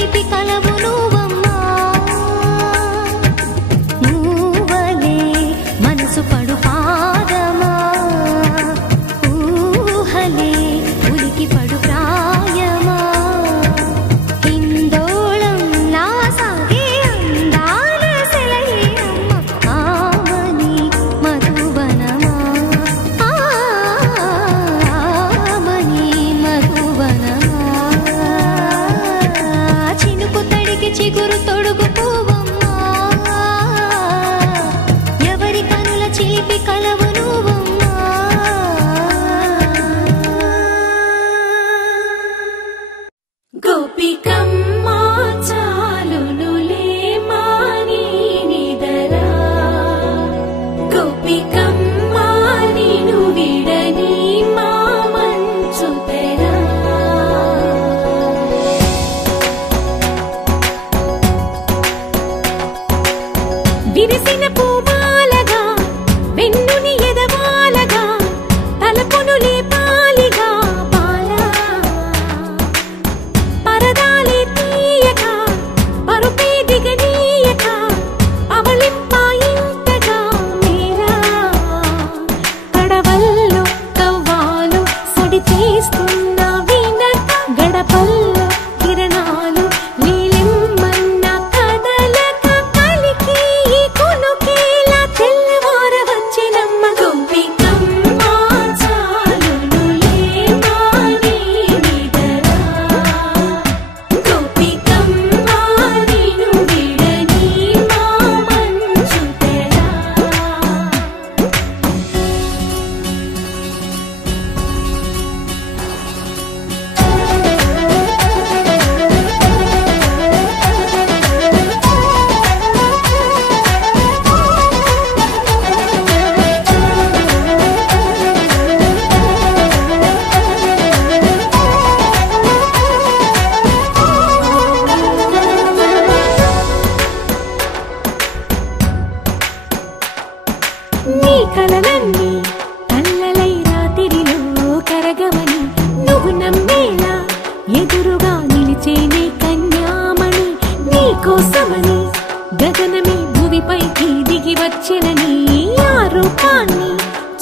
చిలిపి కలవు నువ్వమ్మా నువ్వలే మనసు పడు పాదమా ఊహలే ఉలికి పడు ప్రాయమా హిందోళం నా సాగే అందాల సెలయేరమ్మ ఆమని మధువనమా ఆమని మధువనమా చినుకు తడికి చిగురు తొడుగు పువ్వమ్మా ఎవరి కనుల చిలిపి కలవు నువ్వమ్మా గోపికమ్మ చాలునులే మాని నిదరా గోపికమ్మ నిను విడని మా మంచు తెరా విరిసిన పూమాలగా వెన్నుని ఎదవాలగా తలపును లేపాలిగా బాలా పరదాలి తీయక పరుపే దిగనీయక అవలింపాయింతగా మీరా కడవల్లో కవ్వాలు సడి చేస్తున్న వినక గడపల్లో కిరణాలు నీలిమ్మన్న కదలక కలికి ఈ కునుకేలా తెల్లవార వచ్చినమ్మ గోపికమ్మ చాలునులే మాని నిదరా గోపికమ్మ నిను విడని మా మంచు తెరా నీ కలలన్నీ కళ్ళలై రాత్రిలో కరగవని నువ్వు నమ్మేలా ఎదురుగా నిలిచేనే కన్యామణి నీ కోసమని గగనమే భువిపైకి దిగి వచ్చెనని ఆ రూపాన్ని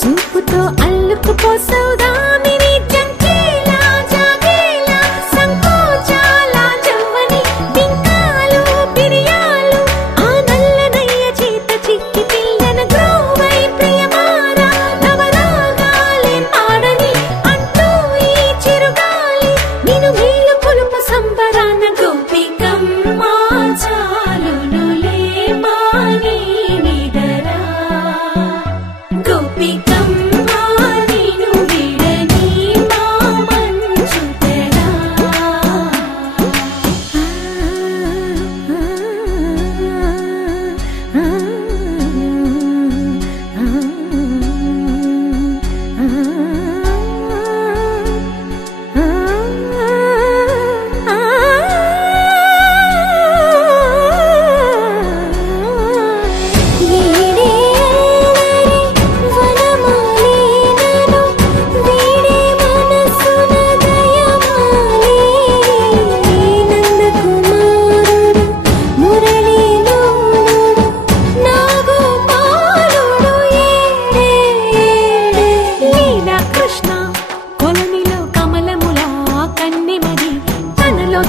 చూపుతో అల్లుకుపోసౌదామిని జంకేలా జాగేలా సంకోచాల జవ్వని బింకాలు బిరియాలు ఆ నల్లనయ్య చేత చిక్కి పిల్లన గ్రోవై ప్రియమారా నవరాగాలే పాడని అంటూ ఈ చిరుగాలి నిన్ను మేలు కొలుపు సంబరాన గోపికమ్మ చాలునులే మాని నిదరా గోపికమ్మ నిను విడని మా మంచు తెరా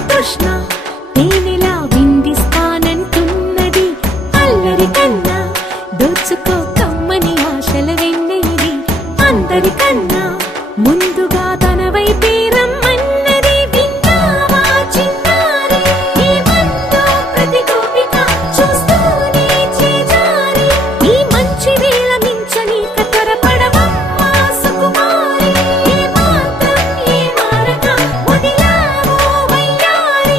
తృష్ణ తేనెలా విందిస్తానంటున్నది అల్లరి కన్నా దోచుకో కమ్మని ఆశల వెన్నెయిది అందరికన్నా ముందుగా తన వైపే రమ్మన్నది విన్నావా చిన్నారి ఏమందో ప్రతి గోపిక చూస్తూనే చేజారి ఈ మంచి వేళ మించని కతరపడవమ్మ సుకుమారి ఏ మాత్రం ఏ మారక వదిలావో వయ్యారి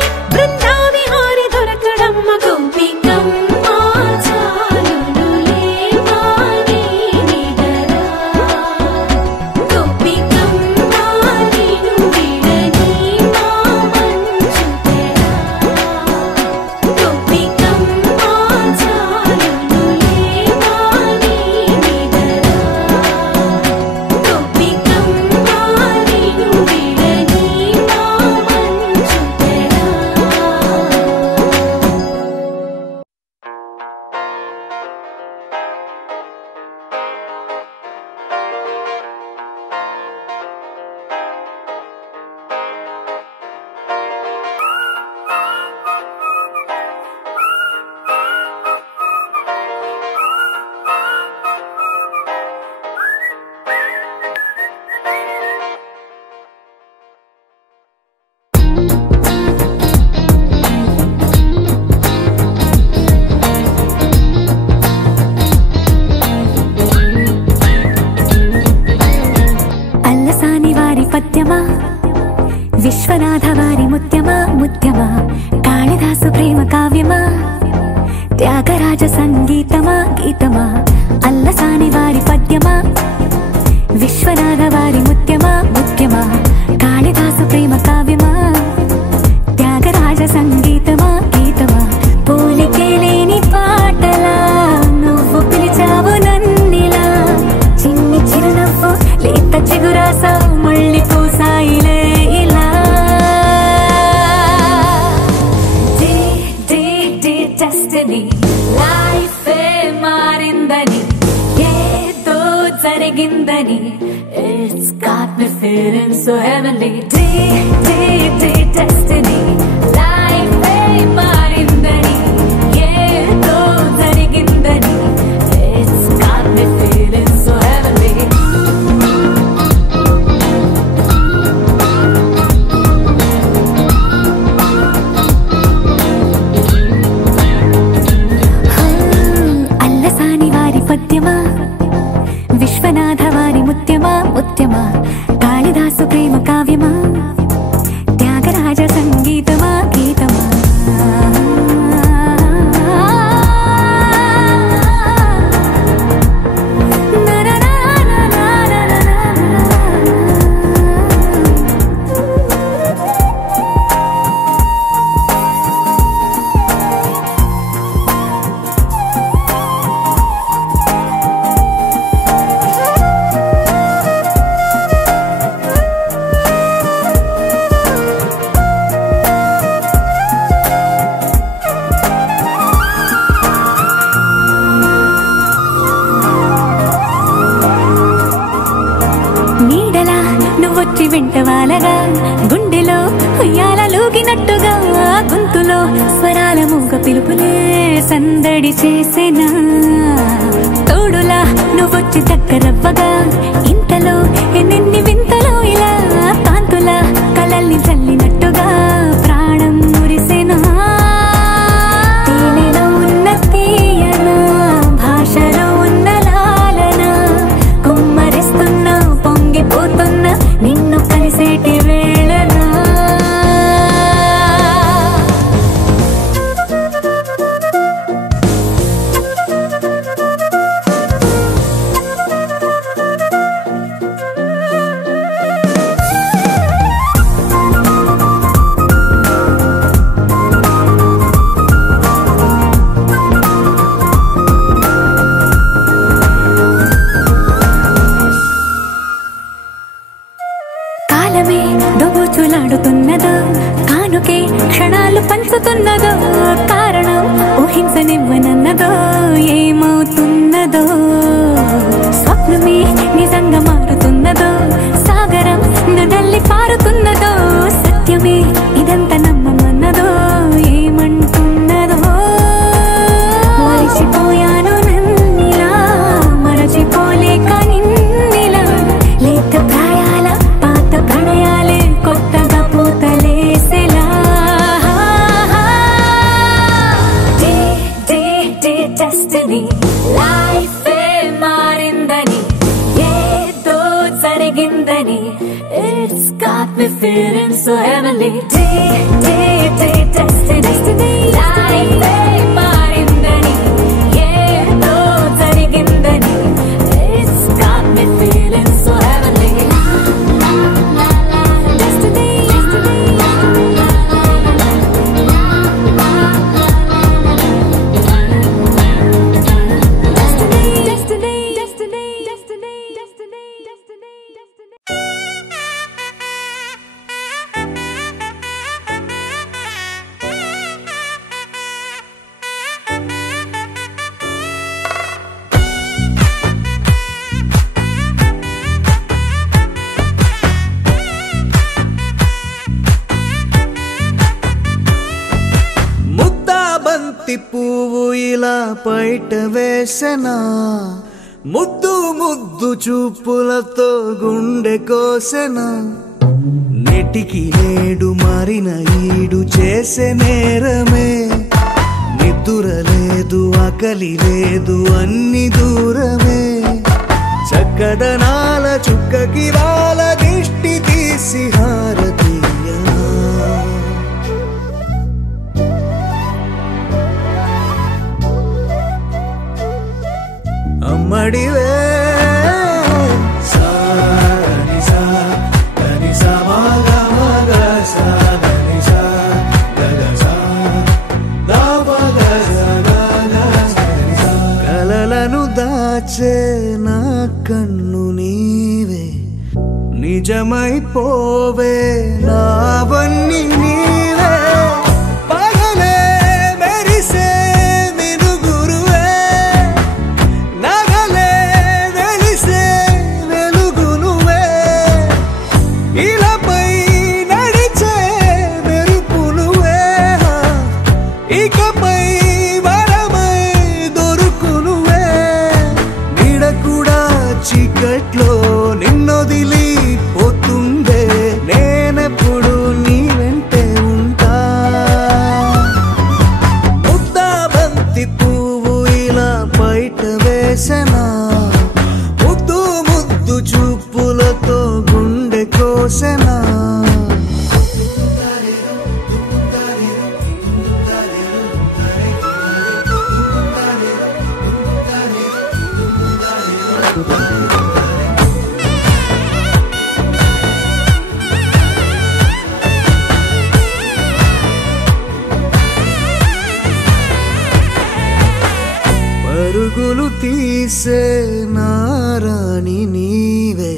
అద్భుతమా అల్లసాని వారి పద్యమా విశ్వనాథ వారి ముత్యమా ముఖ్యమా కాళిదాసు ప్రేమ కావ్యమా త్యాగరాజ సంగీతమా గీతమా పోలికే లేని పాటలా నువ్వు పిలిచావు నన్నిలా చిన్ని చిరునవ్వు లేత చిగురాసా మళ్ళీ పూసాయిలే ఇలా డెస్టినీ లైఫ్ మారిందని ఏదో జరిగిందని It's got me feeling so heavenly destiny life మారిందని ఏదో జరిగిందని It's got me feeling so heavenly Allasani వారి పద్యమా విశ్వనాథ వారి ముత్యమా ముత్యమా కాళిదాసు ప్రేమ కావ్యమా త్యాగరాజ సంగీతమా గీతమా వెంటవాలగా గుండెలో ఉయ్యాలూగినట్టుగా గొంతులో స్వరాల మూగ పిలుపులే సందడి చేసేనా తోడులా నువ్వొచ్చి దగ్గరవ్వగా ఇంతలో ఎన్నెన్ని వింతలో ఇలా కాంతులా కలల్ని చల్లినట్టుగా ప్రాణం మురిసేనా తేనెలో ఉన్న తీయనా భాషలో ఉన్న లాలన కుమ్మరిస్తున్నా పొంగిపోతున్నా నిన్ను కలిసేటి వేళనా దోబూచులాడుతున్నదో కానుకే క్షణాలు పంచుతున్నదో కారణం ఊహించనివ్వనన్నదో ఏమవుతున్నదో స్వప్నమే నిజంగా మారుతున్నదో సాగరం నడల్లి పారుతున్నదో సత్యమే ఇదంతా నమ్మమన్నదో ఏమంటున్నదో మరిచిపోయాను నన్నిలా మరచిపోలేక నిన్నిలా లేక ప్రాయాల పాత ప్రణయాలే కొత్తగా పూతలేసేలా డెస్టినీ లైఫ్ మారిందని ఏదో జరిగిందని It's got me feeling so heavenly destiny life మారిందని ఏదో జరిగిందని It's got me feeling so heavenly పువ్వు ఇలా బయట వేసెనా ముద్దు ముద్దు చూపులతో గుండె కోసెనా నెటికి నేడు మారిన ఈడు చేసే నేరమే నిద్ర లేదు ఆకలి లేదు అన్ని దూరమే చక్కదనాల చుక్కకి వాళ్ళ దిష్టి తీసి హారతీయనా కన్ను నీవే నిజమైపోవే నావన్నీ నీవే పగలే మెరిసే మినుగురువే నగలే వెలిసే వెలుగు నువ్వే ఇలాపై నడిచే మెరుపు నువ్వే ఇకపై వరమై దొరుకు నువ్వే నీడ కూడా చీకట్లో నిన్నొదిలి పోతుందే నేనెప్పుడు నీ వెంటే ఉంటా ముద్దా బంతి పువ్వు ఇలా బయట వేసెనా ముద్దు ముద్దు చూపులతో గుండె కోసెనా పరుగులు తీసే నారాణి నీవే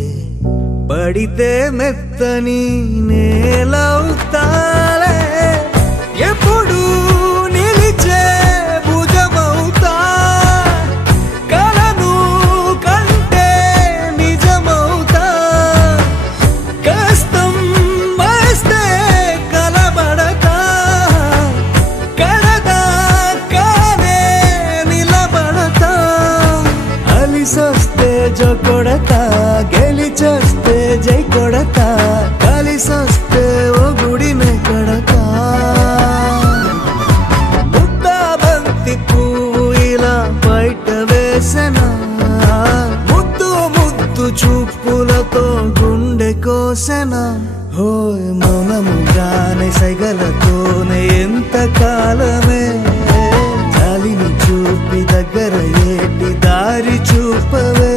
పడితే మెత్తని నేలవుతాలే ఎప్పుడు నిలిచే భుజమవుతా కలను కంటే నిజమవుతా కష్టం వస్తే కలబడక కడదాకానే నిలబడతా అలిసొస్తే జో కొడతా గెలిచొస్తే జై కొడతా కలిసొస్తే ఓ గుడినే కడతా ముద్దా బంతి పువ్వు ఇలా బయట వేసెనా ముద్దు ముద్దు చూపులతో గుండె కోసెనా హోయ్ మౌనముగానే సైగలతోనే ఎంత కాలమే జాలిని చూపి దగ్గర ఏటి దారి చూపవే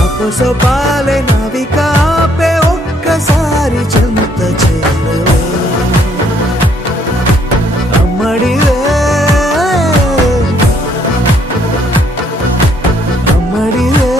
అపసోపాలే నవికాపే ఒక్కసారి చెంత చేరవే అమ్మడివే అమ్మడివే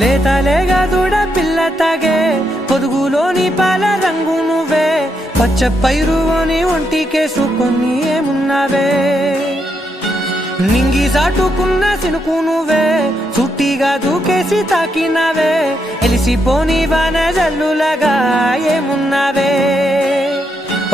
లేతలేగా దూడ పిల్ల తాగే పొదుగులోని పాల రంగు నువ్వే పచ్చ పైరుని ఒంటికేసుకొని ఏమున్నావే నింగి సాటుకున్న సినుకు నువ్వే చుట్టిగా దూకేసి తాకినావే ఎలిసిపోని వాన జల్లులాగా ఏమున్నావే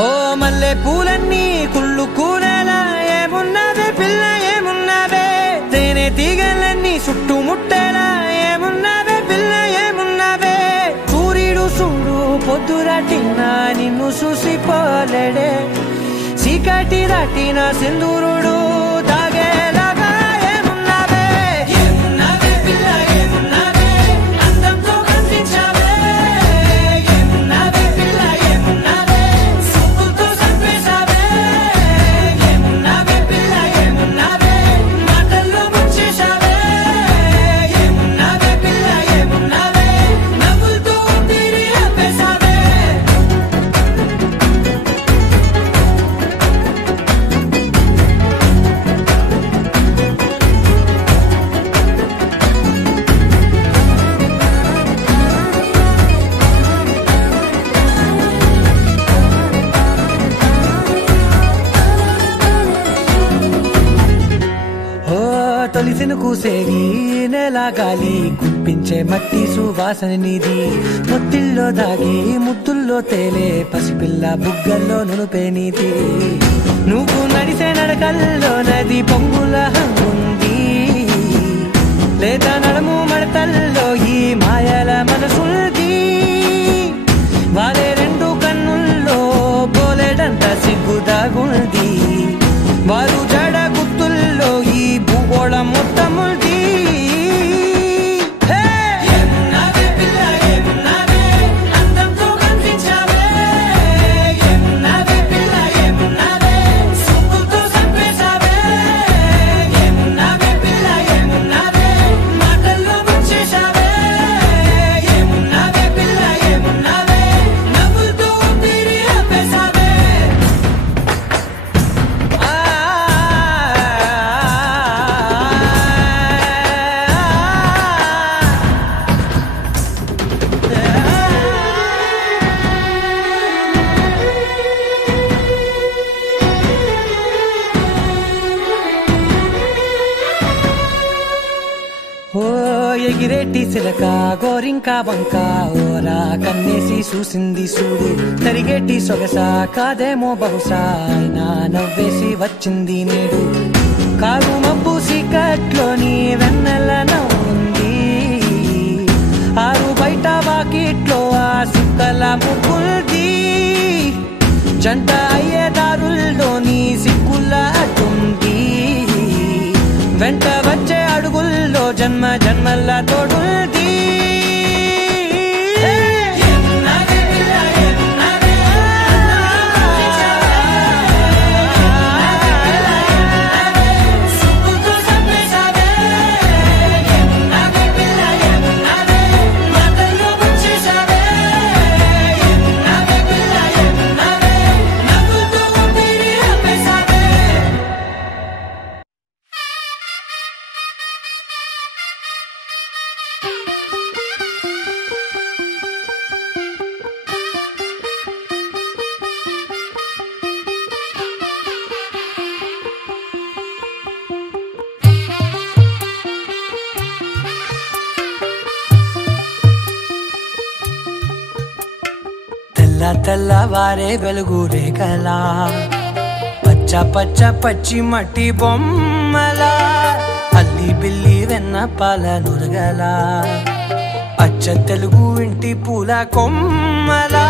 ఓ మల్లె పూలన్నీ కుళ్ళు కూరలా ఏమున్నావే పిల్ల ఏమున్నావే తేనె తీగలన్నీ చుట్టుముట్టేలా ఏమున్నావే పిల్ల ఏమున్నావే సూర్యుడు చూడు పొద్దురాటిన నిన్ను చూసిపోలేడే చీకటి దాటిన సింధూరుడు తాగేలాగా ఏమున్నావే ఏమున్నావే పిల్ల ఏమున్నావే అందంతో కనిపించావే ఏమున్నావే పిల్ల ఏమున్నావే సుక్కుతో చంపేశావే ఏమున్నావే పిల్ల ఏమున్నావే మాటల్లో ముంచేశావే ఏమున్నావే పిల్ల ఏమున్నావే నవ్వులతో ఊపిరి ఆపేశావే తొలిసిన కూసేగి నెల గాలి మురిపించే మట్టి సువాసన నీది ముత్తిల్లో దాగి ముద్దుల్లో తేలే పసిపిల్ల బుగ్గల్లో నునుపే నీది నువ్వు నడిసే నడకల్లో నది పొంగుల హంగుంది లేదా నడుము మడతల్లో ఈ మాయల మనసుల్ది వాలే రెండు కన్నుల్లో బోలెడంత సిగ్గుదాగుంది వారు జడ గుత్తుల్లో ఈ భూగోళం మొత్తముల్ది ఎగిరేటి సిలక గోరింక వంక ఓరా కన్నేసి చూసింది చూడు తరిగేటి సొగస కాదేమో బహుశా అయినా నవ్వేసి వచ్చింది నేడు కారు మబ్బు సీకట్లోని వెన్నెల నవ్వుంది ఆరు బయట వాకిట్లో ఆ సుక్కల ముగ్గుల్ది జంట అయ్యే దారుల్లోని సిగ్గుల అడ్డుంది వెంట వచ్చే అడుగుల్లో జన్మ జన్మల్ల తోడుల్ది తెల్లవారే వెలుగు రేఖలా పచ్చ పచ్చ పచ్చి మట్టి బొమ్మలా అల్లి బిల్లి వెన్న పాల నురగలా అచ్చ తెలుగు ఇంటి పూల కొమ్మలా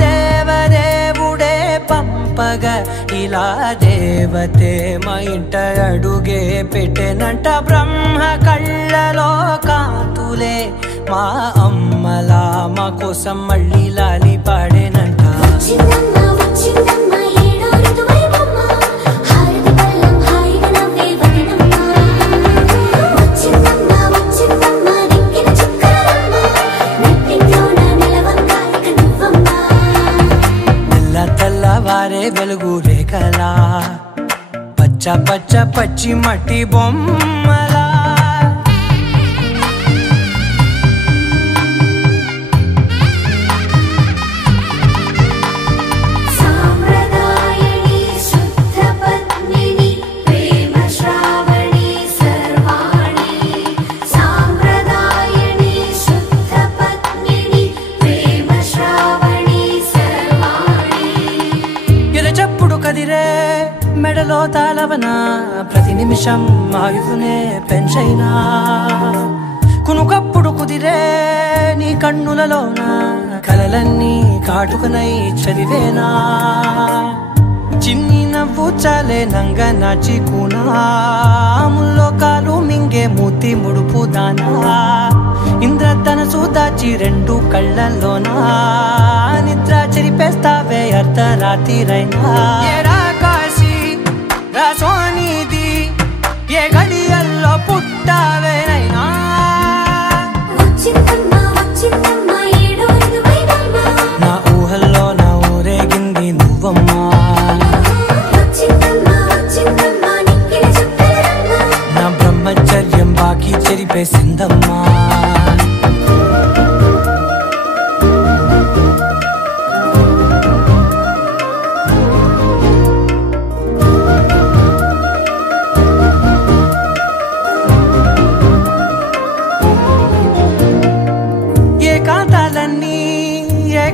దేవదేవుడే పంపగా ఇలా దేవతే మా ఇంట అడుగే పెట్టెనంట బ్రహ్మ కళ్ళలో కాంతులే మా అమ్మలా మా కోసం మళ్ళీ లాలి పాడేనంట తెల్లవారే వెలుగు రేఖలా పచ్చ పచ్చ పచ్చి మట్టి బొమ్మలా మెడలో తాళవన ప్రతి నిమిషం ఆయుధునే పెంచైనా కునుకప్పుడు కుదిరే నీ కన్నులలోన కలలన్నీ కాటుకనై చదివేనా చిన్ని నవ్వు చాలే నంగ నాచి కూనాముల్లో కాలు మింగే మూతి ముడుపు దానా ఇంద్రధనసు దాచి రెండు కళ్ళల్లోనా నిద్ర చెరిపేస్తావే అర్ధరాత్రిరైనా సోనిది ఏ గడియల్లో పుట్టావేనైనా నా ఊహల్లో నా ఊరేగింది నువ్వమ్మా నా బ్రహ్మచర్యం బాకీ చెరిపేసిందమ్మా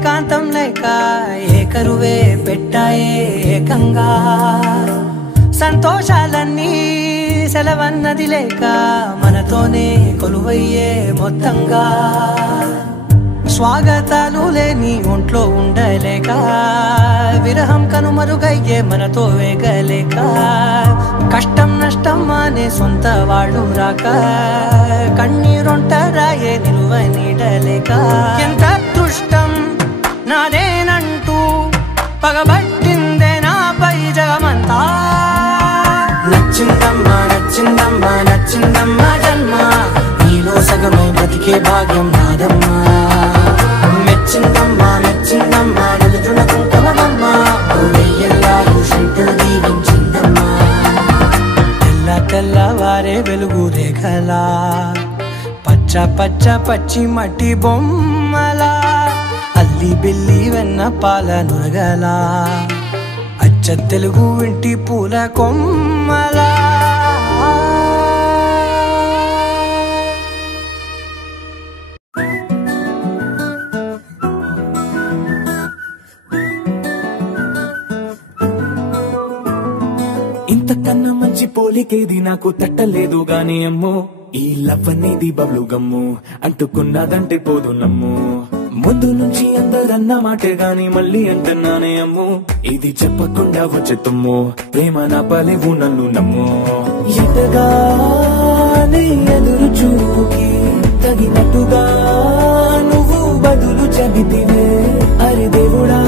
ఏకాంతం లేక ఏకరువే పెట్టాయే ఏకంగా సంతోషాలన్నీ సెలవన్నది లేక మనతోనే కొలువయ్యే మొత్తంగా స్వాగతాలు లేని ఒంట్లో ఉండలేక విరహం కనుమరుగయ్యే మనతో వేగలేక కష్టం నష్టం అనే సొంత వాళ్ళు రాక కన్నీరొంటరాయే నిలువ నీడలేక ఎంత అదృష్టం నాదేనంటూ పగబట్టిందే నాపై జగమంతా నచ్చిందమ్మా నచ్చిందమ్మా నచ్చిందమ్మా జన్మ నీలో సగమై బ్రతికే భాగ్యం నాదమ్మా మెచ్చిందమ్మా మెచ్చిందమ్మా నలుతున్న కుంకుమమ్మా వెయ్యల్లాలు శంకరు దీవించిందమ్మా తెల్ల తెల్లవారే వెలుగు రేఖలా పచ్చ పచ్చ పచ్చి మట్టి బొమ్మలా అల్లి బిల్లి వెన్న పాల నురగలా అచ్చ తెలుగు ఇంటి పూల కొమ్మలా ఇంతకన్నా మంచి పోలికేది నాకు తట్టలేదు గాని అమ్మో ఈ లవ్ అనేది బబ్లు గమ్ము అంటుకున్నదంటే పోదు నమ్ము ముందు నుంచి అందరన్న మాటే గాని మళ్ళీ అంటున్నానే అమ్ము ఇది చెప్పకుండా వచ్చే తుమ్ము ప్రేమ నా పలేవు నన్ను నమ్ము ఎటగానే ఎదురు చూపుకి తగినట్టుగా నువ్వు బదులు చెబితివే అరే దేవుడా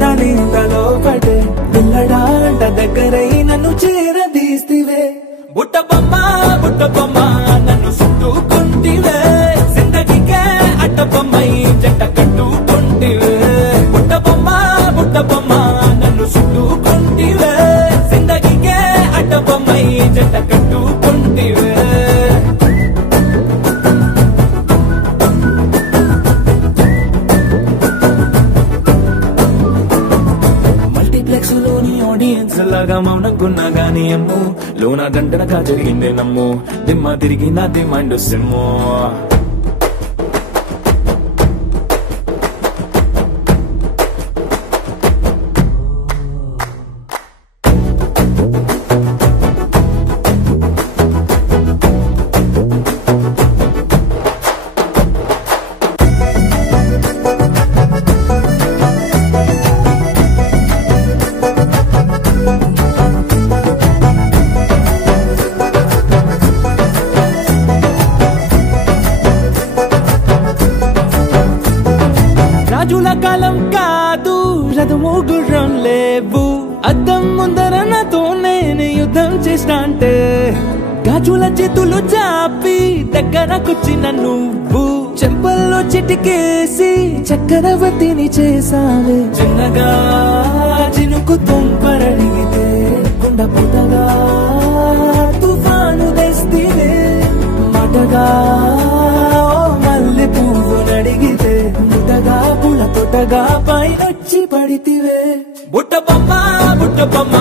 దాని తలో పడే పిల్లడాంట దగ్గరై నన్ను చేరదీస్తివే బుట్ట బొమ్మ నన్ను చుట్టుకుంటివే జిందగీకే అట్ట బొమ్మై జంట కట్టుకుంటివే బుట్ట బొమ్మ నన్ను చుట్టుకుంటివే జిందగీకే అట్ట బొమ్మై జంట కట్టుకుంటివే ఆడియన్స్ లాగా మౌనంకున్నా గానీ అమ్ము లోన దండనగా జరిగిందే నమ్ము దిమ్మ తిరిగి నా దిమ్మండు సిమ్ము రాజుల కాలం కాదు రథము గుర్రం లేవు అద్దం ముందర నాతో నేను యుద్ధం చేస్తా అంటే గాజుల చేతులు చాపి దగ్గరకొచ్చిన నువ్వు చెంపల్లో చిటికేసి చక్రవర్తిని చేసావే చిన్నగా చినుకు తుంపరడిగితే కుండ పుట్టగా తుఫాను తెస్తే మాటగా మల్లె పువ్వు నడిగితే ముద్దగా పుల తొట్టగా పైనొచ్చి పడితివే బుట్ట బొమ్మ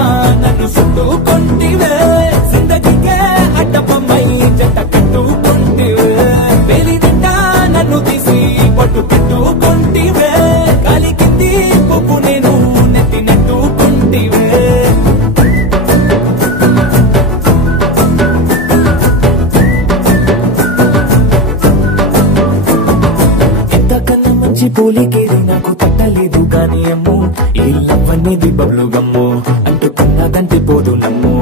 నన్ను చుట్టుకుంటివే జిందగీకే అడ్డ బొమ్మై జంట కట్టుకుంటివే వేలి నిండా నన్ను తీసి పట్టు పెట్టుకుంటివే గాలి కింది పువ్వు నేను నెత్తినట్టుకుంటివే పోలికేది నాకు తట్టలేదు గాని అమ్ము ఈ లవ్ అనేది బబ్లు గమ్ము అంటుకున్నదంటే పోదు నమ్ము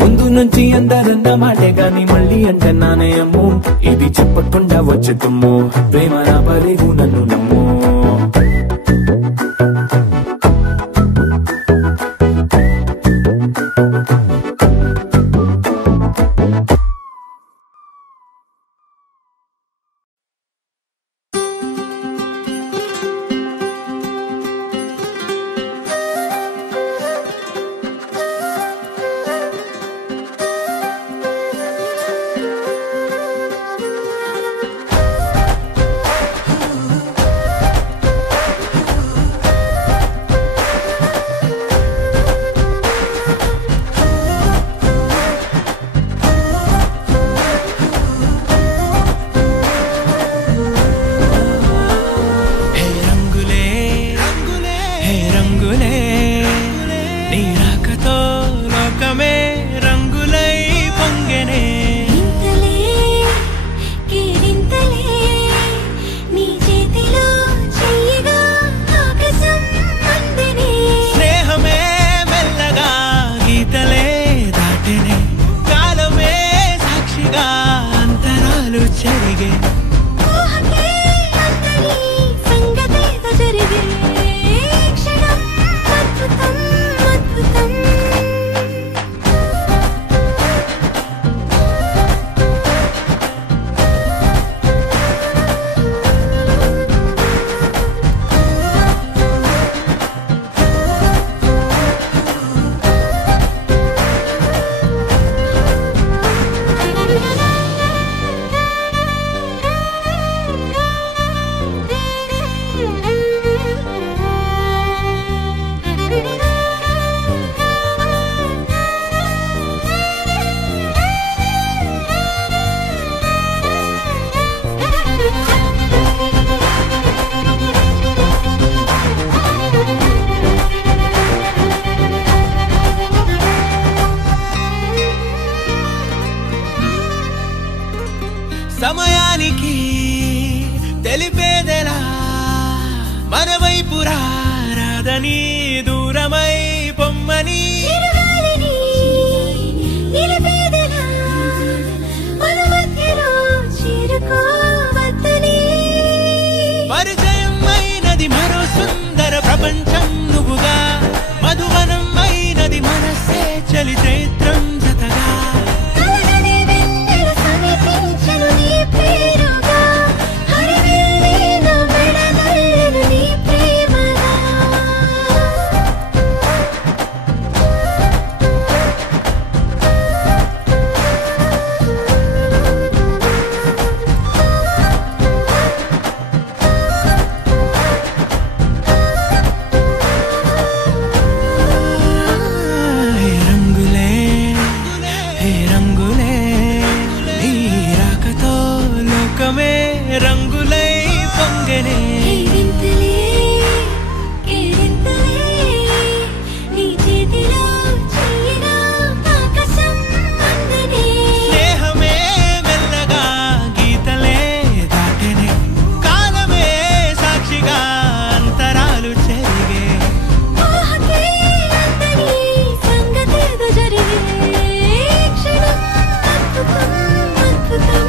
ముందు నుంచి అందరన్న మాటే గాని మళ్ళీ అంటున్నానే అమ్ము ఇది చెప్పకుండా వచ్చే తుమ్ము ప్రేమ నా పలేవు నన్ను నమ్ము జరిగే ఊహకే అందని సంగతేదో జరిగే క్షణం అద్భుతం అద్భుతం సమయానికి తెలిపేదెలా మన వైపు రాదని దూరమై పొమ్మని చిరుగాలిని నిలిపేదెలా మన మధ్యలో చేరుకోవద్దని పరిచయం అయినది మరో సుందర ప్రపంచం నువ్వుగా మధువనం అయినది మనసే చలి చైత్రం జతగా కలగని వెన్నెల సమీపించను నీ పేరుగా హరివెల్లి నా మెడలెను నీ ప్రేమగా హే రంగులే హే రంగులే నీ రాకతో లోకమే రంగులై పొంగనే కేరింతలే కేరింతలే నీ చేతిలో చెయ్యినా ఆకాశం అందనే స్నేహమే మెల్లగా గీతలే దాటెనే కాలమే సాక్షిగా అంతరాలు చెరిగే ఊహకే అందని సంగతేదో జరిగే క్షణం అద్భుతం అద్భుతం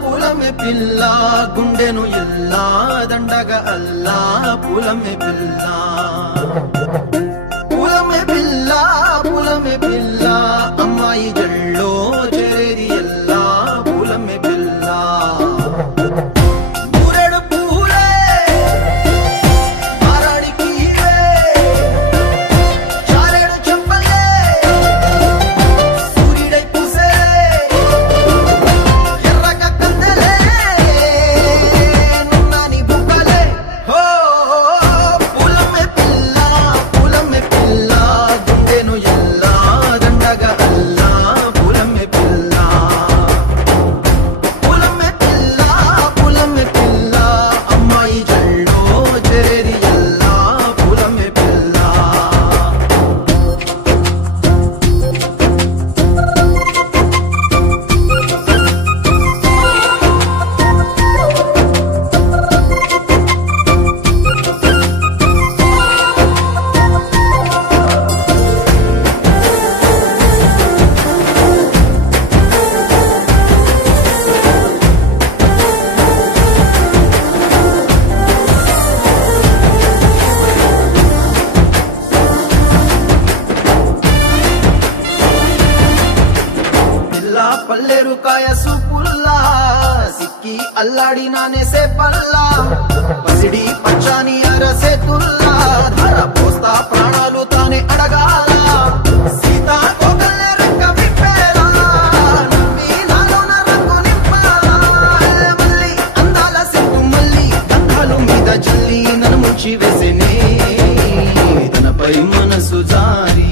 పూలమే పిల్ల గుండెను ఎల్లా దండగా అల్లా పూలమే పిల్ల పూలమే పిల్ల అమ్మాయి జల్లో చేరి ఎల్లా పూలమే పిల్ల ఊరెడు పూలే మారాడికి చారెడు చెప్పలే సూర్యుడై పూసే ఎర్రగా కందలే నున్నాని బుక్కలే హో పూలమే పిల్ల గుండెను ఎల్లా దండగా అల్లా పూలమే పిల్ల అమ్మాయి జల్లో చేరి ఎల్లా పూలమే పిల్ల పిల్ల పల్లెరు కాయ సూపుల్లా సిక్కి అల్లాడి నానేసే పల్లా పసిడి పచ్చాని అరసే తుల్లా ధర పోస్తా ప్రాణాలు తానే అడగాల సీతా కోకల్లే రెక్క విప్పేలా నవ్వి నాలోన రంగు నింపాలా మల్లి అందాల సిగ్గు మల్లి గంధాలు మీద జల్లి నన్ను ముంచి వేసేనే తనపై మనసు జారి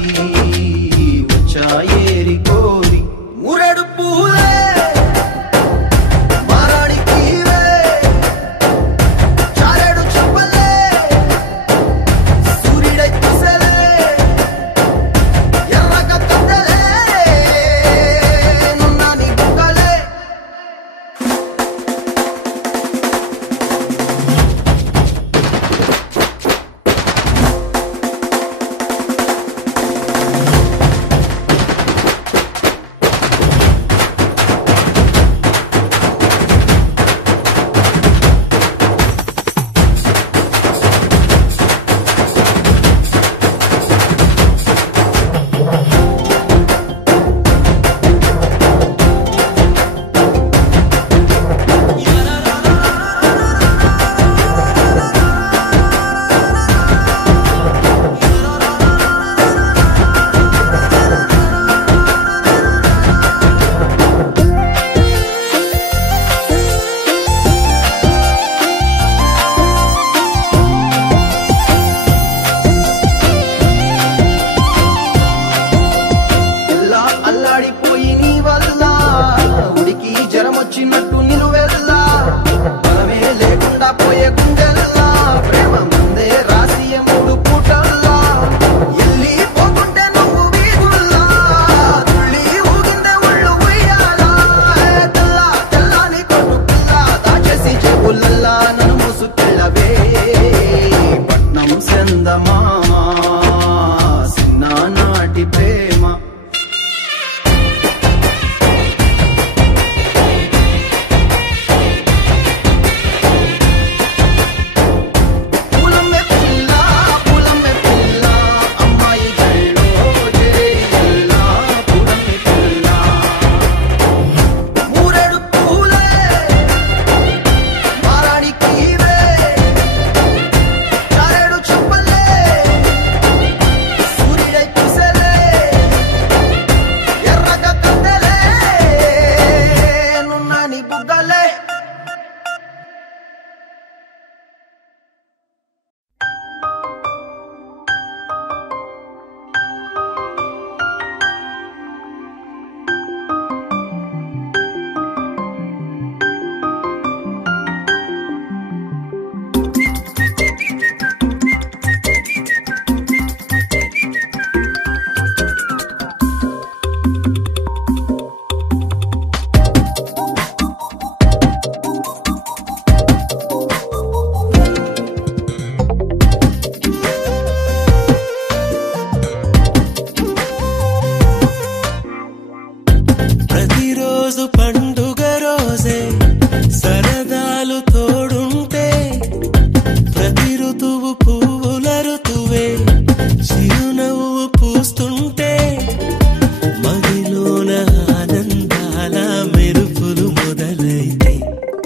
వచ్చాయేరి కోరి ఊరెడు పూలే మారాడికి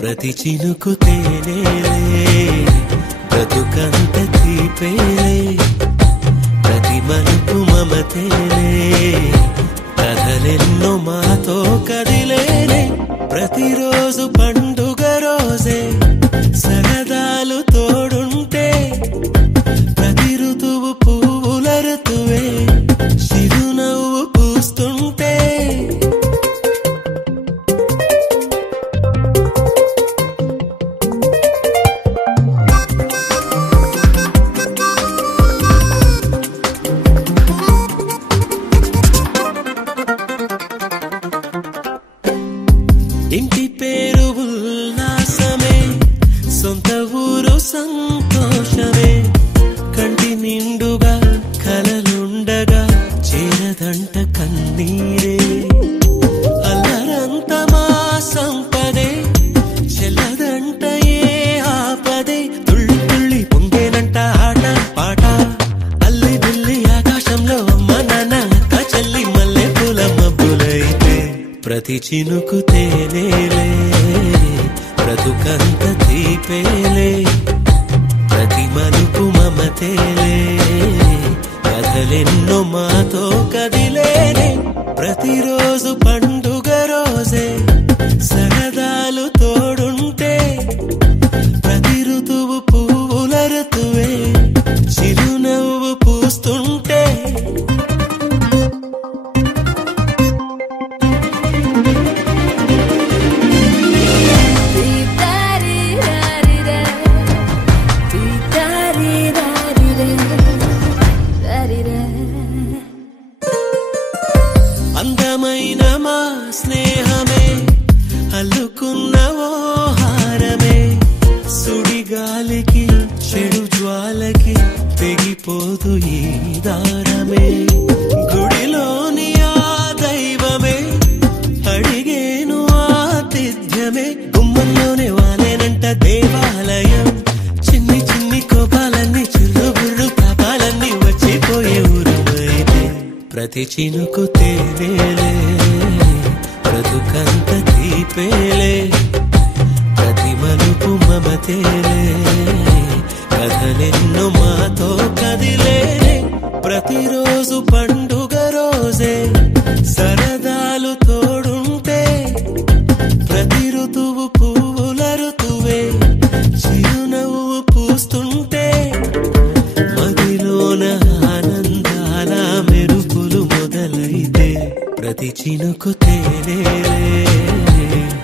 ప్రతి చినుకు తేనేలే బ్రతుకంత తీపేలే ప్రతి మలుపు మమతేలే కథలెన్నో మాతో కదిలేనే ప్రతిరోజు పండుగ రోజే సరదాలు తోడుంటే ప్రతి ఋతువు పువ్వుల ఋతువే చిరునవ్వు పూస్తుంటే ఇంటి పేరు ఉల్లాసమే సొంత ఊరు సంతోషమే కంటి నిండుగా కలలుండగా చేరదంట కన్నీరే అల్లరంత మా సంపదే చెల్లదంట ఏ ఆపదే తుళ్ళి తుళ్ళి పొంగేనంట ఆట పాట అల్లి బిల్లి ఆకాశంలో అమ్మ నాన్న అక్క చెల్లి మల్లె పూల మబ్బులైతే ప్రతి చినుకు తేనేలే బ్రతుకంత తీపేలే ప్రతి మలుపు మమతేలే కథలెన్నో మాతో కదిలేనే ప్రతిరోజు పండుగ రోజే సరదాలు తోడుంటే ప్రతి ఋతువు పువ్వుల ఋతువే చిరునవ్వు పూస్తుంటే అందమైన మా స్నేహమే అల్లుకున్న ఓ హారమే సుడిగాలికి చెడు జ్వాలకి తెగిపోదు ఈ దారమే గుడిలోని ఆ దైవమే అడిగేను ఆతిథ్యమే గుమ్మంలోనే వాలేనంట దేవాలయం చిన్ని చిన్ని కోపాలన్నీ చిల్లు బుర్రు పాపాలన్నీ వచ్చిపోయే ఊరుమైతే ప్రతి చినుకు తేనేలే బ్రతుకంత తీపేలే ప్రతి మలుపు మమతేలే కథలెన్నో మాతో కదిలేనే ప్రతిరోజు పండుగ రోజే సరదాలు తోడుంటే ప్రతి ఋతువు పువ్వుల ఋతువే చిరునవ్వు పూస్తుంటే మదిలోన ఆనందాల మెరుపులు మొదలైతే ప్రతి చినుకు తేనేలే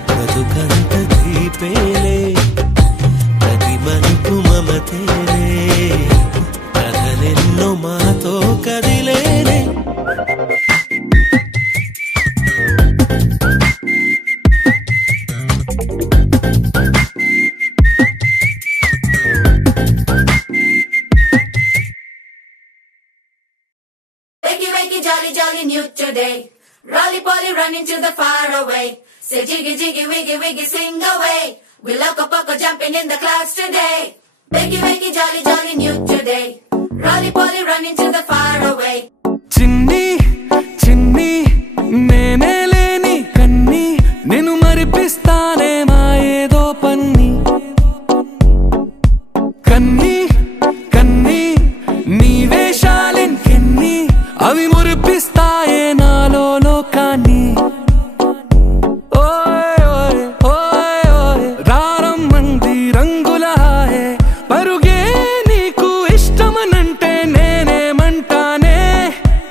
బ్రతుకంత తీపేలే ప్రతి మలుపు మమతేలే కథలెన్నో మాతో కదిలేనే Wakey, wakey, jolly, jolly, new today. Rolly polly, running to the far away. Say jiggy, jiggy, wiggy, wiggy, sing away. We loco poco jumping in the clouds today. Wakey, wakey, jolly, jolly, new today. Rolly polly, running to the far away. చిన్ని చిన్ని నేనే లేని కన్ని నేను మరిపిస్తానే మా ఏదో పన్ని కన్ని కన్ని నీ వేషాలెంకెన్ని అవి మురిపిస్తాయే నాలో లోకాన్ని ఓయ్ ఓయ్ ఓయ్ ఓయ్ రారమ్మంది రంగుల హాయే పరుగే నీకు ఇష్టమనంటే నేనేమంటానే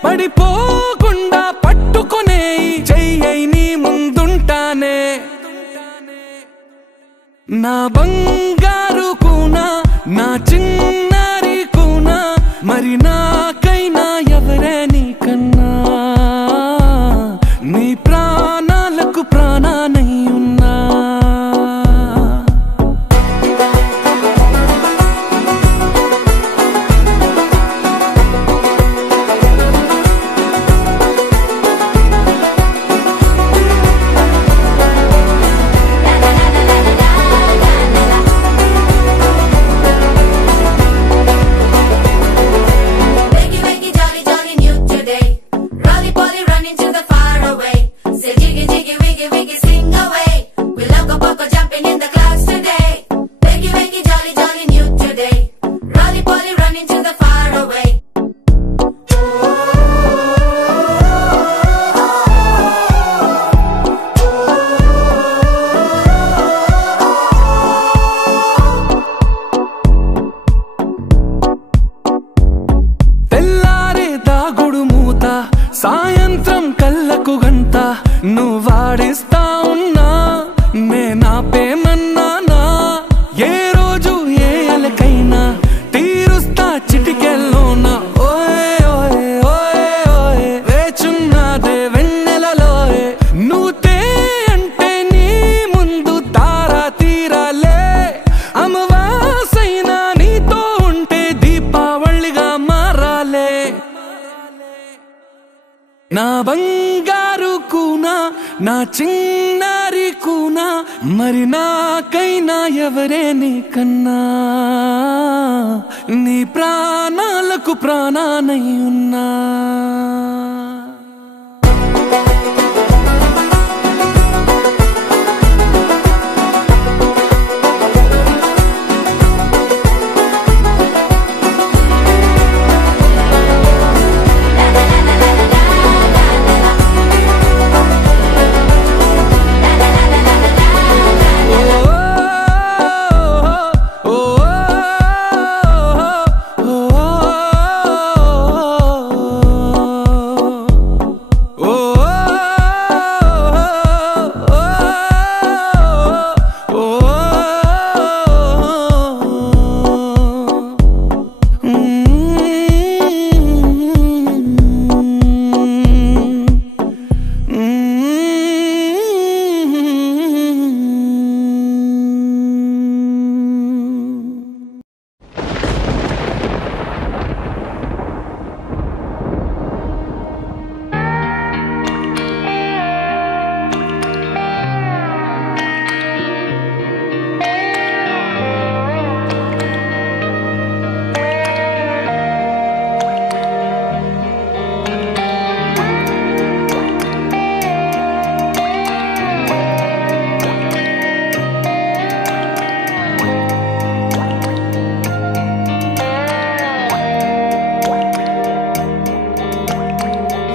పడిపోకుండా పట్టుకునే చెయ్యై నీ ముందుంటానే నా బంగారు కూనా నా చిన్నారి కూనా మరి నాకైనా ఎవరే నీకన్నా నీ ప్రాణాలకు ప్రాణానై ఉన్నా నా చిన్నారి కూనా మరి నాకైనా ఎవరే నీకన్నా నీ ప్రాణాలకు ప్రాణానై ఉన్నా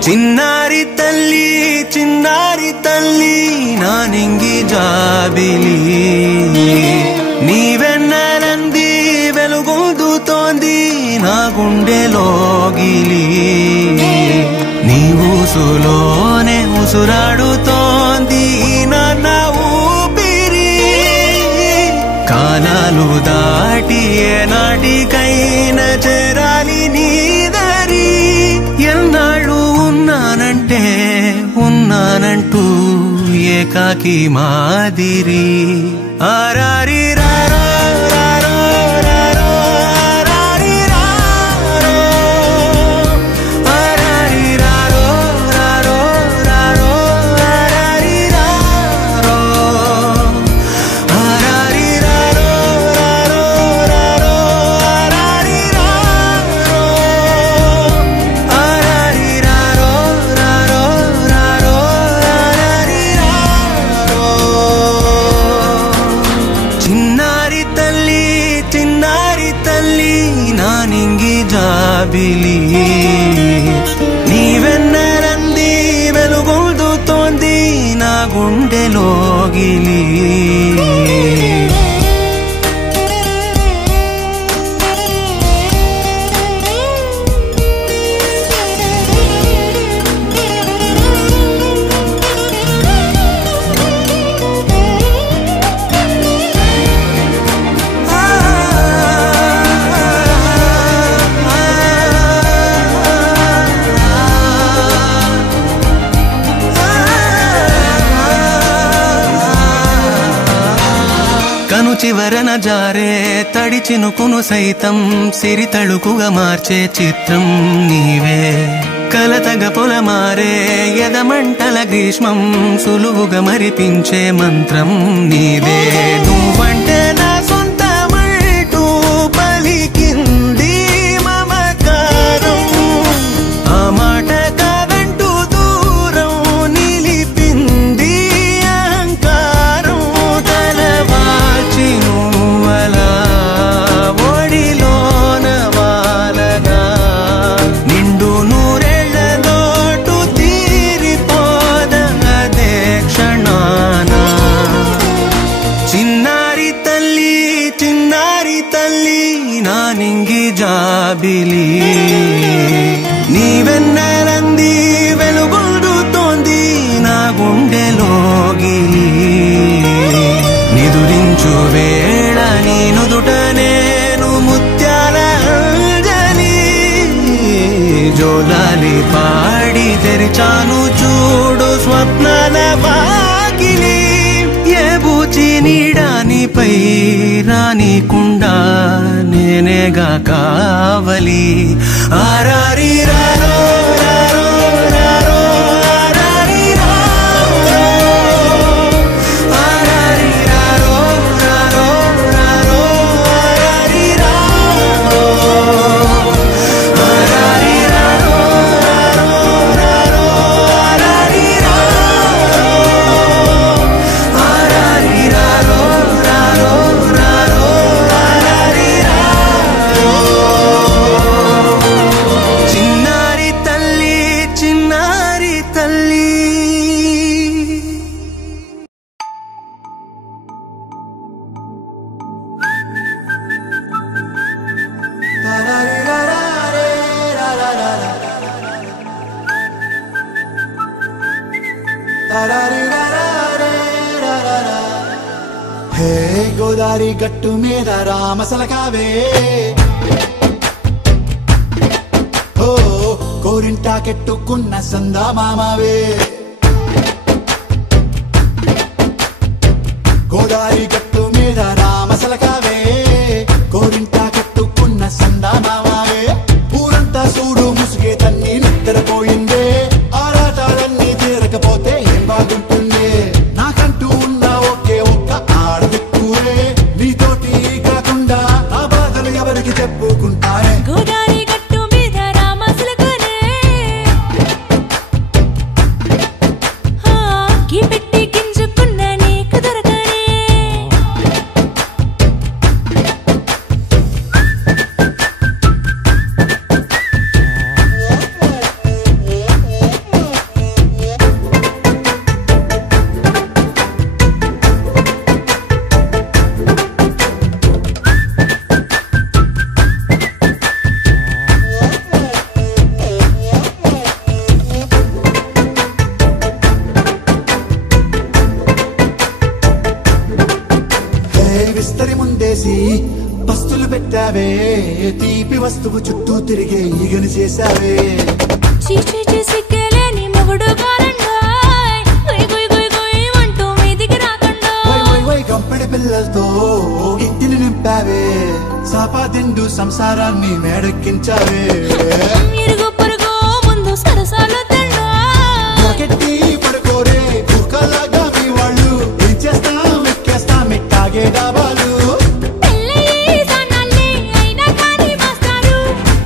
చిన్నారి తల్లి నా నింగి జాబిలి నీవెన్నరంది వెలుగొందుతోంది నా గుండెలోగిలి నీ ఊసులోనే ఉసురాడుతోంది నా ఊపిరి కాలాలు దాటి ఏనాటికైనా చేరాలి నీ దరి ఎన్నాళ్ళు ఉన్నానంటూ ఏకాకి మాదిరి ఆరారి రారో రారో రారో ఆరారి రారో ఆరారి రారో రారో రారో ఆరారి రారో ఆరారి రారో రారో రారో ఆరారి రారో ఆరారి రారో రారో రారో ఆరారి రారో చిన్నారి తల్లి నా నింగి జాబిలి నీవెన్నరంది వెలుగొందుతోంది నా గుండెలోగిలి కను చివరన జారే తడి చినుకును సైతం సిరి తళుకుగా మార్చే చిత్రం నీవే కలతగ పొలమారే ఎదమంటల గ్రీష్మం సులువుగా మరిపించే మంత్రం నీదే నువ్వంటే నా సొంతమంటూ పలికింది మమకారం ఆ మాట కాదంటూ దూరం నిలిపింది అహంకారం తలవాల్చి నువ్వలా ఒడిలోన వాలగా నిండు నూరేళ్ల లోటు తీరిపోదదే క్షణాన చిన్నారి తల్లి నా నింగి జాబిలి నీవెన్నరంది వెలుగొందుతోంది నా గుండెలోగిలి నిదురించు వేళ నీ నుదుట నేను ముత్యాల అంజలి జోలాలి పాడి తెరిచాను చూడు స్వప్నాల వాకిలి ఏ బూచి నీడానిపై రానికుండా నేనేగా కావలి ఆరారి రారో రారో రారో ఆరారి రారో హే గోదారి గట్టు మీద రామసలకావే ఓ కోరింటాకెట్టుకున్న సందా మామావే గోదారి గట్టు మీద రామసలకావే కోరింటాకెట్టుకున్న సందా మామావే ఊరంతా చూడు ముసుగే తన్ని నిద్రపోయిందే ఆరాటాలన్నీ తీరకపోతే ఏం బాగుంటుంది నాకంటూ ఉన్న ఒకే ఒక్క ఆడదిక్కురే నీతోటి కాకుండా నా బాధలు ఎవరికి చెప్పుకుంటానే గోదారి గట్టు మీద రామసలకానే కి పెట్టి గింజుకున్న నీకు దొరకనే విస్తరి ముందేసి పస్తులు పెట్టావే తీపి వస్తువు చుట్టూ తిరిగే ఈగని చేశావే చీచీ చేసి కేలేని మొగుడు గారండాయ్ గుయ్ గుయ్ గుయ్ గుయ్ అంటూ మీదికి రాకుండా వై వై వై కంపెడి పిల్లలతో ఇంటిని నింపావే సాపాదిండు సంసారాన్ని మేడెక్కించావే ఇరుగు పొరుగు ముందు సరసాలు తిన్నా నాకెట్టి పడుకోరే కుక్కలాగా మీ వాళ్ళు ఏం చేస్తాం ఎక్కేస్తాం ఎట్టాగే డాబాలు పెళ్ళయి సన్నాల్ని అయినా కానీ మాస్టారు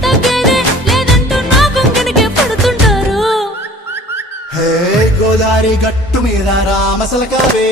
తగ్గేదే లేదంటూ నా గుంగెనకే పడుతుంటారు హే గోదారి గట్టు మీద రామసలకావే